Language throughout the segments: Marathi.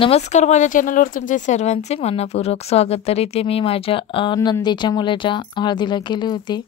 नमस्कार, माझ्या चॅनलवर तुमचे सर्वांचे मनपूर्वक स्वागत. तर इथे मी माझ्या नंदेच्या मुलाच्या हळदीला गेले होते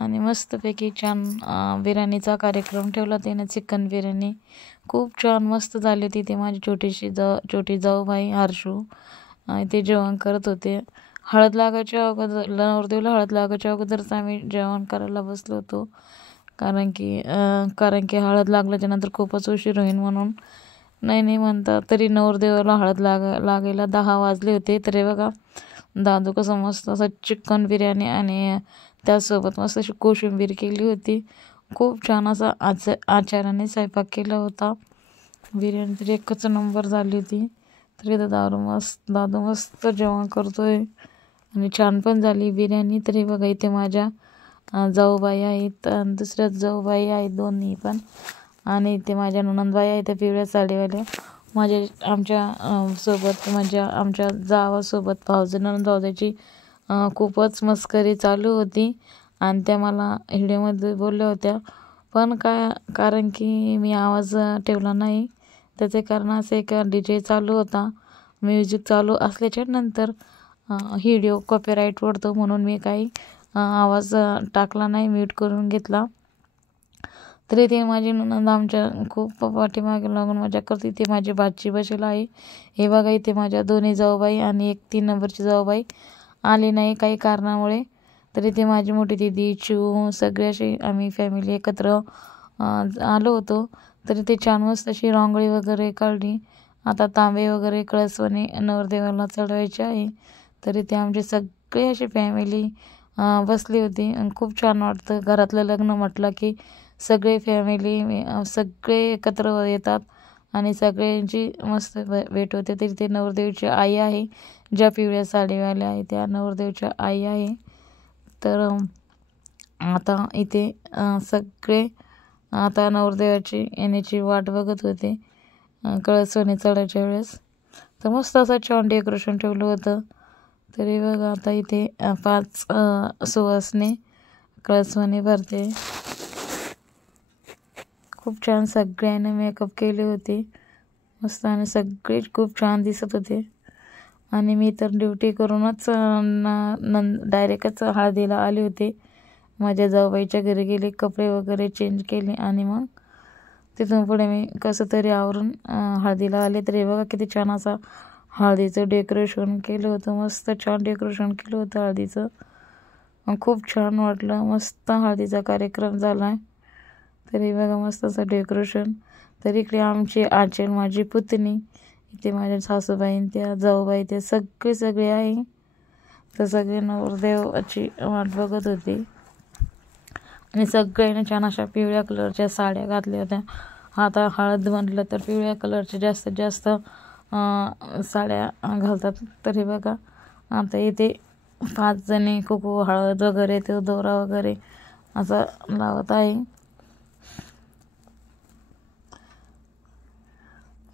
आणि मस्तपैकी छान बिर्याणीचा कार्यक्रम ठेवला त्याने. चिकन बिर्याणी खूप छान मस्त झाली होती. ते माझी छोटी जाऊबाई हर्षू ते जेवण करत होते. हळद लागायच्या अगोदर, नवरदेवाला हळद लागायच्या अगोदरच आम्ही जेवण करायला बसलो होतो, कारण की हळद लागल्याच्या नंतर खूपच उशीर होईल म्हणून. नाही म्हणता तरी नवरदेवाला हळद लागायला 10 वाजले होते. तर हे बघा दादू कसं मस्त असं चिकन बिर्याणी आणि त्यासोबत मस्त अशी कोशिंबीर केली होती. खूप छान असा आचाराने स्वयंपाक केला होता. बिर्याणी तरी एकच नंबर झाली होती. तरी दादू मस्त जेवण करतोय आणि छान पण झाली बिर्याणी. तरी बघा इथे माझ्या जाऊबाई आहेत, दुसऱ्याच जाऊबाई आहेत दोन्ही पण, आणि इथे माझ्या नणंदबाई आहेत त्या पिवळ्या साडीवाल्या आमच्या सोबत, म्हणजे आमच्या जावासोबत नणंद भावजाची खूपच मस्करी चालू होती आणि त्या मला व्हिडिओमध्ये बोलल्या होत्या. पण कारण की मी आवाज ठेवला नाही, त्याचे कारण असे का DJ चालू होता, म्युझिक चालू असल्याच्या नंतर व्हिडिओ कॉपीराईट पडतो म्हणून मी काही आवाज टाकला नाही, म्यूट करून घेतला. तरी ते माझी नणंद आमच्या खूप पाठीमागे लागून मजा करते. ते माझी भाची बसेल आहे. हे बघा इथे माझ्या दोन्ही जाऊबाई आणि एक 3 नंबरची जाऊबाई आली नाही काही कारणामुळे. तरी ते माझी मोठी दीदी चिऊ सगळे असे आम्ही फॅमिली एकत्र आलो होतो. तरी ते छान मस्त अशी रांगोळी वगैरे काढली. आता तांबे वगैरे कळसवणे नवरदेवाला चढवायचे आहे. तरी ते आमचे सगळे अशी फॅमिली बसली होती आणि खूप छान वाटतं. घरातलं लग्न म्हटलं की सगळे फॅमिली सगळे एकत्र येतात आणि सगळ्यांची मस्त भेट होते. तरी ते नवरदेवची आई आहे, ज्या पिवळ्या साडीवाल्या आहे त्या नवरदेवच्या आई आहे. तर आता इथे सगळे आता नवरदेवाची येण्याची वाट बघत होते कळसवणी चढायच्या वेळेस. तर मस्त असं छान डेकोरेशन ठेवलं होतं. तरी बघा आता इथे 5 सुवासने कळसवणी भरते. खूप छान सगळ्यांनी मेकअप केले होते मस्त आणि सगळे खूप छान दिसत होते. आणि मी तर ड्युटी करूनच डायरेक्टच हळदीला आले होते. माझ्या जाऊबाईच्या घरी गेले, कपडे वगैरे चेंज केले आणि मग तिथून पुढे मी कसं तरी आवरून हळदीला आले. तरी बघा किती छान असं हळदीचं डेकोरेशन केलं होतं. मस्त छान डेकोरेशन केलं होतं हळदीचं. खूप छान वाटलं. मस्त हळदीचा कार्यक्रम झाला आहे. तरी बघा मस्त असं डेकोरेशन. तरी इकडे आमची आचल माझी पुतणी, इथे माझ्या सासूबाई त्या जाऊबाई त्या सगळे आहे. तर सगळे नवरदेवाची वाट बघत होते आणि सगळ्यांनी छान अशा पिवळ्या कलरच्या साड्या घातल्या होत्या. आता हळद म्हटलं तर पिवळ्या कलरच्या जास्तीत जास्त साड्या घालतात. तरी बघा आता इथे 5 जणी कुकू हळद वगैरे ते दोरा वगैरे असं लावत आहे.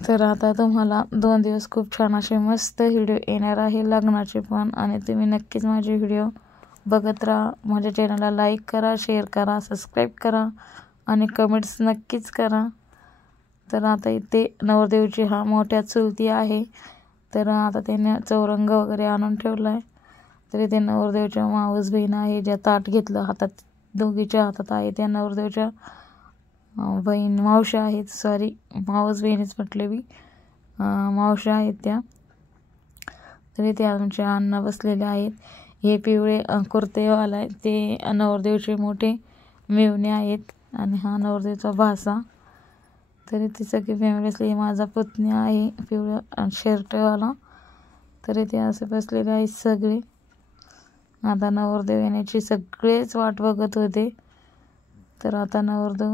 तर आता तुम्हाला 2 दिवस खूप छान असे मस्त व्हिडिओ येणार आहे लग्नाचे पण, आणि तुम्ही नक्कीच माझे व्हिडिओ बघत राहा. माझ्या चॅनलला लाईक करा, शेअर करा, सबस्क्राईब करा आणि कमेंट्स नक्कीच करा. तर आता इथे नवरदेवची मोठ्या चुलती आहे. तर आता त्याने चौरंग वगैरे आणून ठेवला आहे. तरी ते नवरदेवच्या मावस बहीण आहे, ज्या ताट घेतलं हातात, दोघीच्या हातात आहे त्या नवरदेवच्या मावश्या आहेत. सॉरी, मावस बहिणीच म्हटले मी, मावश्या आहेत त्या. तरी ते आमचे अण्णा बसलेले आहेत. हे पिवळे कुर्तेवाला आहे ते नवरदेवचे मोठे मेवणे आहेत आणि हा नवरदेवचा भासा. तरी ती सगळी फॅमिली असली. माझा पुतणी आहे पिवळ्या शर्टवाला. तरी ते असे बसलेले आहेत सगळे. आता नवरदेव येण्याची सगळेच वाट बघत होते. तर आता नवरदेव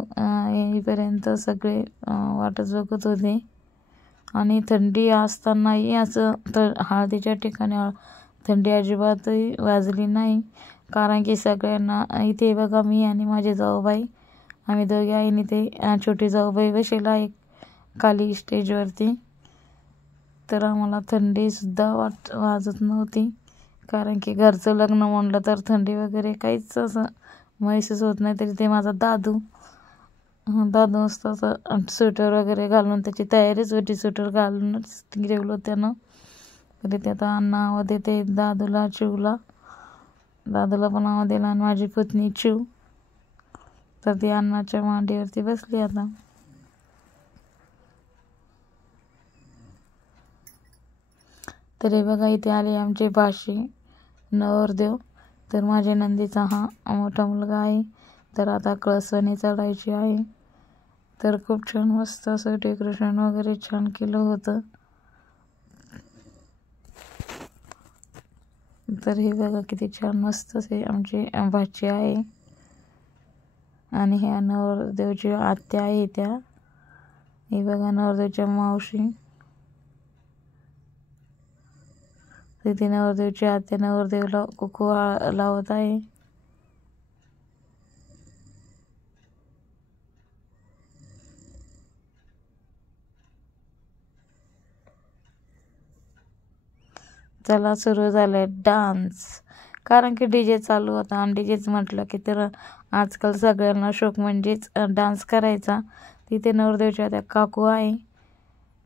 येईपर्यंत सगळे वाटच बघत होते. आणि थंडी असतानाही असं हळदीच्या ठिकाणी थंडी अजिबातही वाजली नाही, कारण की सगळ्यांना इथे बघा मी आणि माझे जाऊबाई आम्ही दोघे आहे. इथे छोटी जाऊबाई बसेल आहे खाली स्टेजवरती. तर आम्हाला थंडीसुद्धा वाजत नव्हती, कारण की घरचं लग्न म्हणलं तर थंडी वगैरे काहीच असं महसूस होत नाही. तरी ते माझा दादू दादा नुसतं स्वेटर वगैरे घालून त्याची तयारीच होती, स्वेटर घालूनच गिरवलं त्यानं. तरी ते आता नाव देते दादूला, चिवला. दादूला पण नाव दिलं आणि माझी पत्नी चिव. तर ती अण्णाच्या मांडीवरती बसली आता. तरी बघा इथे आले आमचे भाषी नवरदेव. तर माझ्या नंदीचा हा मोठा मुलगा आहे. तर आता कळसणी चढायची आहे. तर खूप छान मस्त असं डेकोरेशन वगैरे छान केलं होतं. तर हे बघा किती छान मस्त असे आमचे भाची आहे. आणि ह्या नवरदेवची आत्या आहे त्या. हे बघा नवरदेवच्या मावशी. तिथे नवरदेवची आत्या नवरदेवला कुकू लावत आहे. चला सुरू झालंय डान्स. कारण की डीजे चालू होता आणि डीजेच म्हटलं की तर आजकाल सगळ्यांना शौक म्हणजेच डान्स करायचा. तिथे नवरदेवच्या त्या काकू आहे.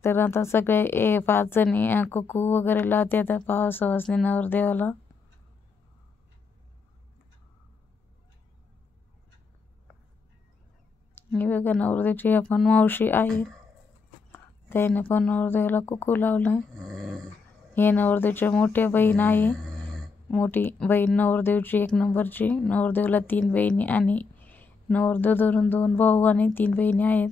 तर आता सगळे 5 जणी कुकू वगैरे लावते आता पावसावासने नवरदेवाला. हे बघा नवरदेवची आपण मावशी आहे, त्याने पण नवरदेवाला कुकू लावलाय. हे नवरदेवच्या मोठ्या बहीण आहे. मोठी बहीण नवरदेवची 1 नंबरची. नवरदेवला 3 बहिणी आणि नवरदेव धरून 2 भाऊ आणि 3 बहिणी आहेत.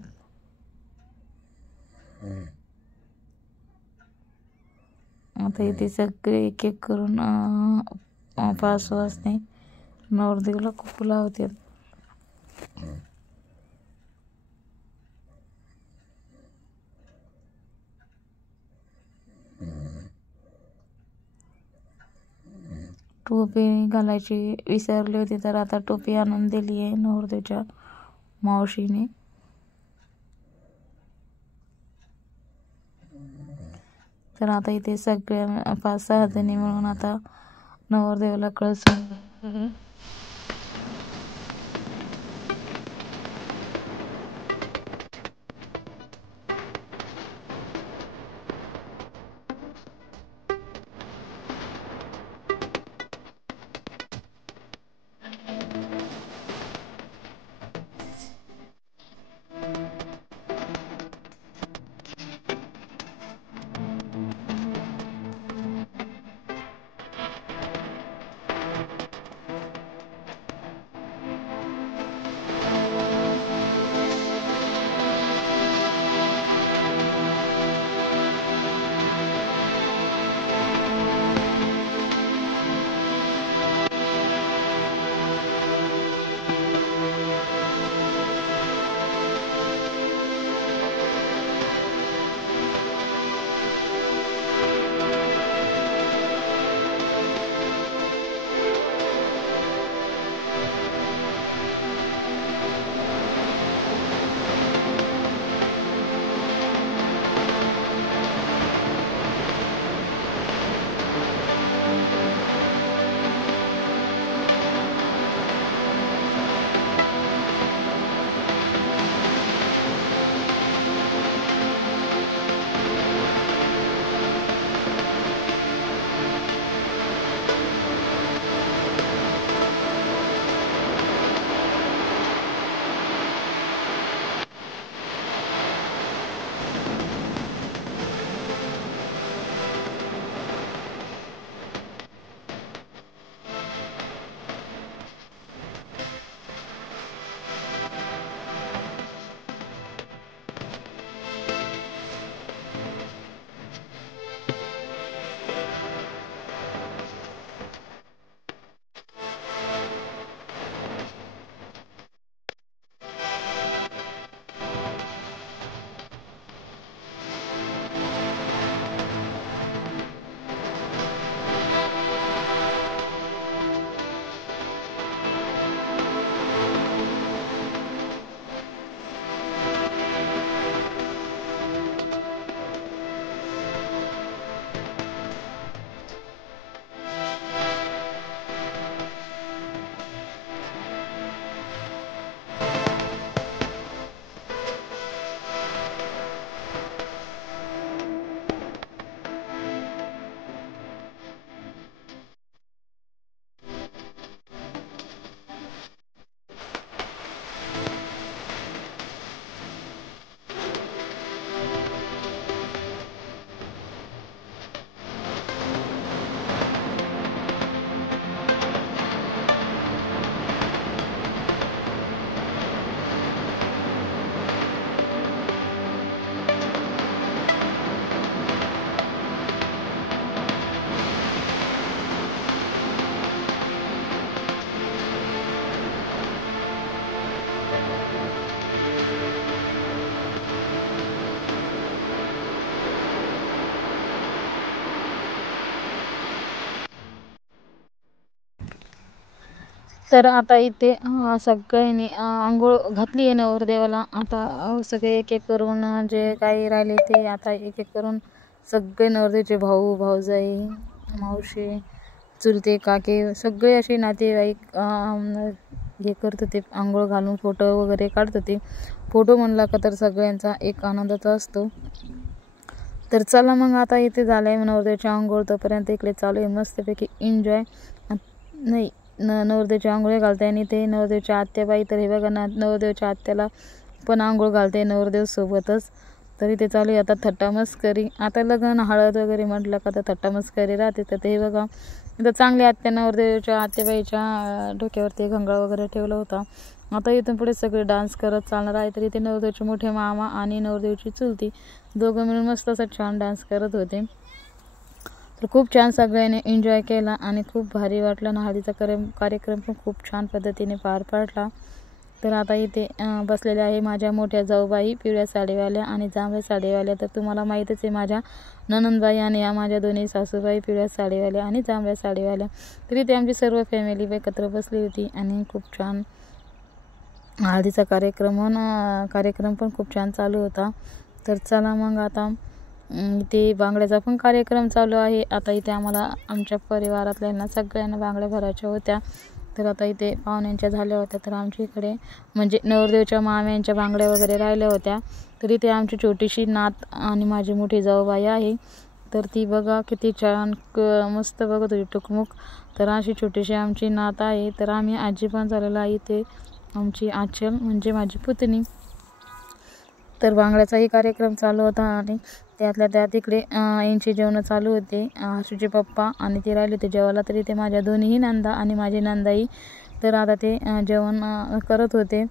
आता इथे सगळे एक एक करून 5 वाजता नवरदेवला कुकू लावतात. टोपी घालायची विसरली होती, तर आता टोपी आणून दिली आहे नवरदेवच्या मावशीने. तर आता इथे सगळ्या 5-6 जणी मिळून आता नवरदेवाला कळसून तर आता इथे सगळ्यांनी आंघोळ घातली आहे नवरदेवाला. आता सगळे एक एक करून जे काही राहिले ते आता एक एक करून सगळे नवरदेवचे भाऊ भाऊजाई मावशी चुलते काके सगळे असे नातेवाईक हे करत होते, आंघोळ घालून फोटो वगैरे काढत होते. फोटो म्हणला का तर सगळ्यांचा एक आनंदाचा असतो. तर चला मग आता इथे झालं आहे नवरदेवची आंघोळ, तोपर्यंत इकडे चालू आहे मस्तपैकी एन्जॉय. नाही नवरदेवची आंघोळ घालते आणि ते नवरदेवच्या आत्याबाई, तर हे बघा ना नवरदेवच्या आत्याला पण आंघोळ घालते नवरदेव सोबतच. तरी ते चालू आहे आता थट्टा मस्करी. आता लग्न हळद वगैरे म्हटलं का तर थट्टा मस्करी राहते. तर ते बघा इथं चांगली आत्या नवरदेवच्या आत्याबाईच्या डोक्यावरती घंगळा वगैरे ठेवला होता. आता इथून पुढे सगळे डान्स करत चालणार आहे. तरी ते नवरदेवचे मोठे मामा आणि नवरदेवची चुलती दोघं मिळून मस्त असा छान डान्स करत होते. तर खूप छान सगळ्यांनी एन्जॉय केला आणि खूप भारी वाटलं ना. हळदीचा कार्यक्रम पण खूप छान पद्धतीने पार पडला. तर आता इथे बसलेल्या आहे माझ्या मोठ्या जाऊबाई पिवळ्या साडीवाल्या आणि जांभळ्या साडीवाल्या. तर तुम्हाला माहीतच आहे माझ्या ननंदबाई आणि या माझ्या दोन्ही सासूबाई पिवळ्या साडीवाल्या आणि जांभळ्या साडीवाल्या. तरी ते आमची सर्व फॅमिली एकत्र बसली होती आणि खूप छान हळदीचा कार्यक्रम पण खूप छान चालू होता. तर चला मग आता इथे बांगड्याचा पण कार्यक्रम चालू आहे. आता इथे आम्हाला आमच्या परिवारातल्या सगळ्यांना बांगड्या भरायच्या होत्या. तर आता इथे पाहुण्यांच्या झाल्या होत्या. तर आमच्या इकडे म्हणजे नवरदेवच्या माम्यांच्या बांगड्या वगैरे राहिल्या होत्या. तर इथे आमची छोटीशी नात आणि माझी मोठी जाऊबाई आहे. तर ती बघा किती छान मस्त बघत होती टुकमुक. तर अशी छोटीशी आमची नात आहे. तर आम्ही आजी पण झालेला आहे इथे आमची आचल म्हणजे माझी पुतणी. तर बांगड्याचाही कार्यक्रम चालू होता आणि त्यातल्या त्यात इकडे यांची जेवणं चालू होते. हर्षूचे पप्पा आणि ते राहिले होते जेवायला. तरी ते माझ्या दोन्हीही नंदा आणि माझी नंदाई तर आता ते जेवण करत होते.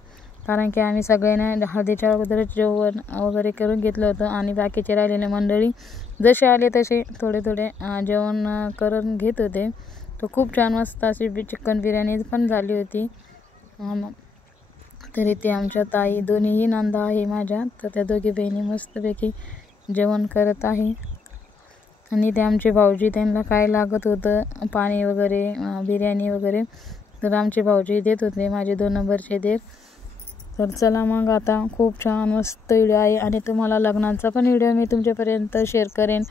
कारण की आम्ही सगळ्यांना हळदीच्या अगोदरच जेवण वगैरे करून घेतलं होतं आणि बाकीचे राहिलेले मंडळी जसे आले तसे थोडे थोडे जेवण करून घेत होते. तर खूप छान मस्त अशी चिकन बिर्याणी पण झाली होती. तरी ते आमच्या ताई दोन्हीही नंदा आहे माझ्या. तर त्या दोघी बहिणी मस्तपैकी जेवण करत आहे आणि ते आमचे भाऊजी त्यांना काय लागत होतं पाणी वगैरे बिर्याणी वगैरे तर आमचे भाऊजी देत होते माझे 2 नंबरचे देर. तर चला मग आता खूप छान मस्त व्हिडिओ आहे आणि तुम्हाला लग्नाचा पण व्हिडिओ मी तुमच्यापर्यंत शेअर करेन.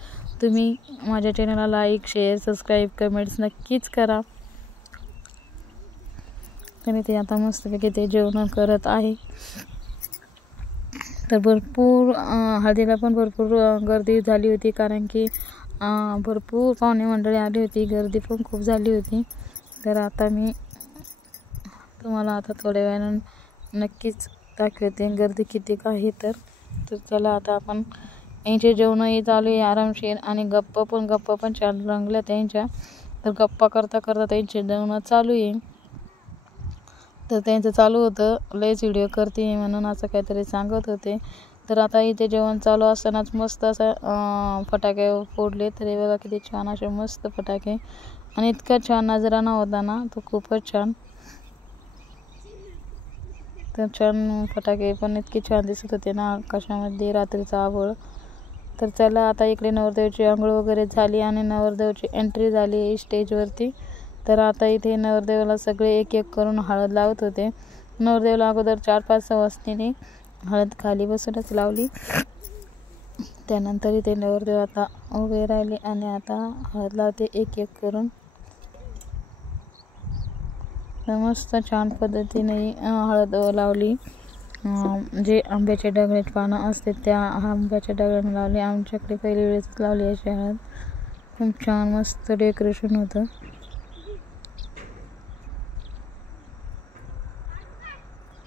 तुम्ही माझ्या चॅनलला लाईक शेअर सबस्क्राईब कमेंट्स नक्कीच करा. आणि ते आता मस्तपैकी ते जेवण करत आहे. तर भरपूर हळदीला पण भरपूर गर्दी झाली होती कारण की भरपूर पाहुणे मंडळी आली होती. गर्दी पण खूप झाली होती. तर आता मी तुम्हाला आता थोड्या वेळानं नक्कीच दाखवते गर्दी किती आहे. तर चला आता आपण यांचे जेवणही चालू आहे आरामशीर आणि गप्पा पण छान रंगल्या त्यांच्या. तर गप्पा करता करता त्यांचे जेवण चालू आहे. तर त्यांचं चालू होतं लयच व्हिडिओ करते म्हणून असं काहीतरी सांगत होते. तर आता इथे जेवण चालू असतानाच मस्त असं फटाके फोडले. तरी बघा किती छान असे मस्त फटाके आणि इतका छान नजराणा होता ना तो खूपच छान. तर छान फटाके पण इतके छान दिसत होते ना आकाशामध्ये रात्रीचा आभाळ. तर चला आता इकडे नवरदेवची आंघोळ वगैरे झाली आणि नवरदेवची एंट्री झाली स्टेजवरती. तर आता इथे नवरदेवाला सगळे एक एक करून हळद लावत होते. नवरदेवाला अगोदर 4-5 सवासणीने हळद खाली बसूनच लावली. त्यानंतर इथे नवरदेव आता उभे राहिले आणि आता हळद लावते एक एक करून. मस्त छान पद्धतीने हळद लावली. जे आंब्याचे डगळ्याचे पानं असते त्या आंब्याच्या डगळ्याने लावली. आमच्याकडे पहिली वेळेस लावली अशी हळद. खूप छान मस्त डेकोरेशन होतं.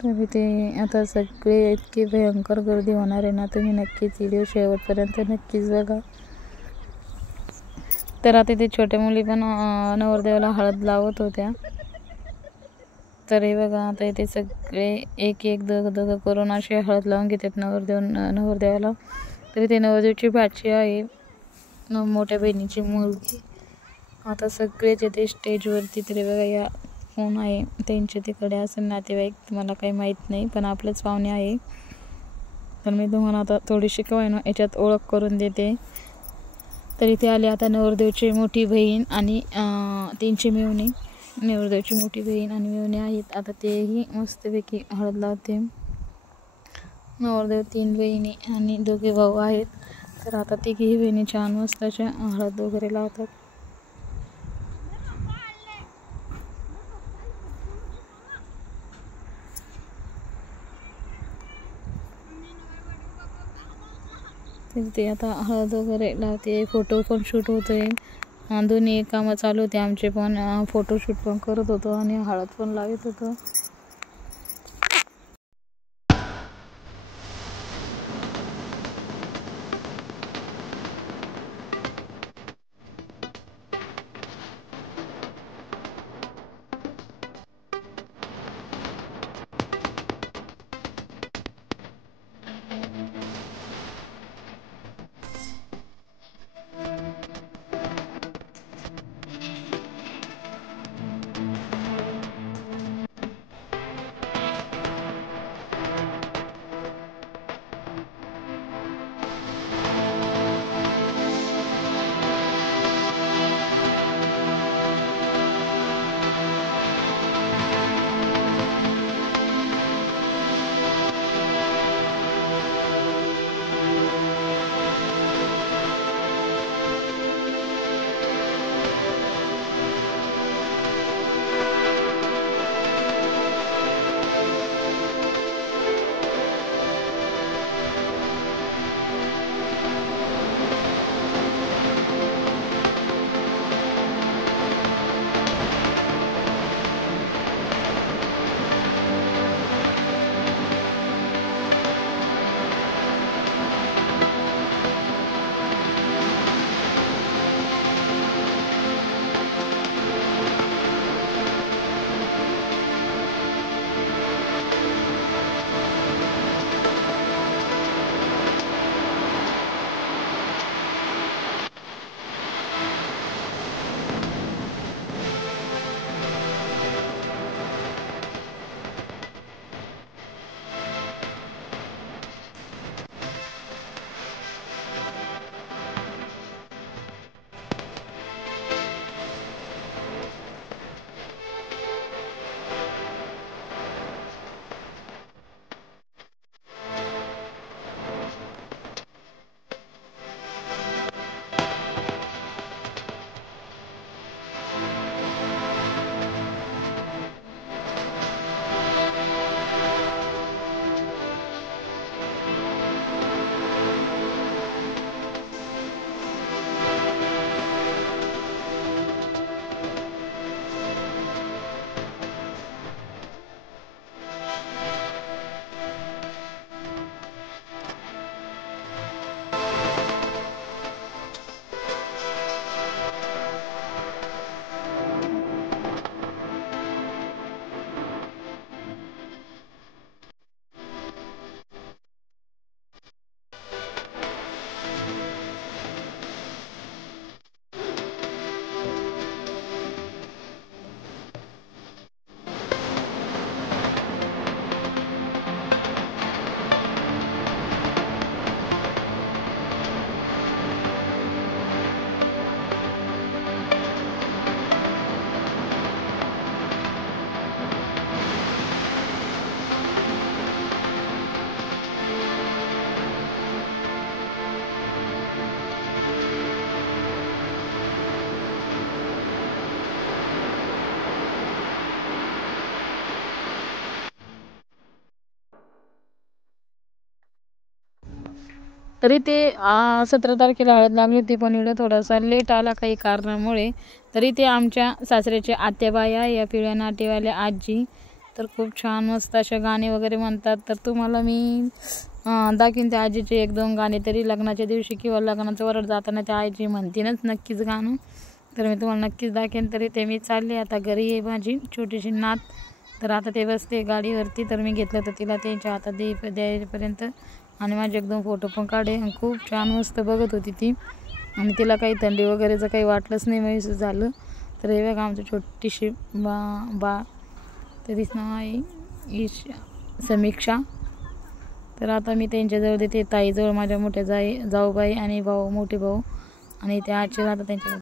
तरी ते आता सगळे इतकी भयंकर गर्दी होणार आहे ना. तुम्ही नक्कीच व्हिडिओ शेवटपर्यंत नक्कीच बघा. तर आता ते छोट्या मुली पण नवरदेवाला हळद लावत होत्या. तर हे बघा आता इथे सगळे एक एक दोघं करून असे हळद लावून घेतात नवरदेवाला. तरी ते नवरदेवची भाची आहे मोठ्या बहिणीची मुलगी. आता सगळेच येते स्टेजवरती. तरी बघा या कोण आहे त्यांचे तिकडे असेल नातेवाईक मला काही माहीत नाही पण आपलेच पाहुणे आहे. तर मी तुम्हाला आता थोडीशी ना याच्यात ओळख करून देते. तर इथे आले आता नवरदेवची मोठी बहीण आणि त्यांची मेवणी. नवरदेवाची मोठी बहीण आणि मेवणे आहेत. आता तेही मस्तपैकी हळद लावते. नवरदेव 3 बहिणी आणि 2 भाऊ आहेत. तर आता तिघी बहिणी छान मस्त अशा हळद वगैरे लावतात. तर ते आता हळद वगैरे लावते. फोटो पण शूट होतोय. दोन्ही कामं चालू होते आमचे पण. फोटोशूट पण करत होतो आणि हळद पण लावत होतो. तरी ते 17 तारखेला हळद लागली होती, पण इकडं थोडासा लेट आला काही कारणामुळे. तरी ते आमच्या सासऱ्याचे आत्याबाया या पिवळ्या नाटेवाल्या आजी, तर खूप छान मस्त अशा गाणे वगैरे म्हणतात. तर तुम्हाला मी दाखवीन त्या आजीचे 1-2 गाणे. तरी लग्नाच्या दिवशी किंवा लग्नाचं वरड जाताना त्या आजी म्हणतीनच नक्कीच गाणं, तर मी तुम्हाला नक्कीच दाखवेन. तरी ते मी चालले आता घरी. आहे माझी छोटीशी नात, तर आता ते बसते गाडीवरती. तर मी घेतलं तर तिला त्यांच्या हातात द्यायपर्यंत आणि माझे 1-2 फोटो पण काढे. खूप छान मस्त बघत होती ती आणि तिला काही थंडी वगैरेचं काही वाटलंच नाही, महसूस झालं. तर हे बघा आमची छोटीशी बा तरीच नाव आहे समीक्षा. तर आता मी त्यांच्याजवळ देते, ताईजवळ, माझ्या मोठ्या जाऊबाई आणि मोठे भाऊ आणि त्या आजी आता त्यांच्या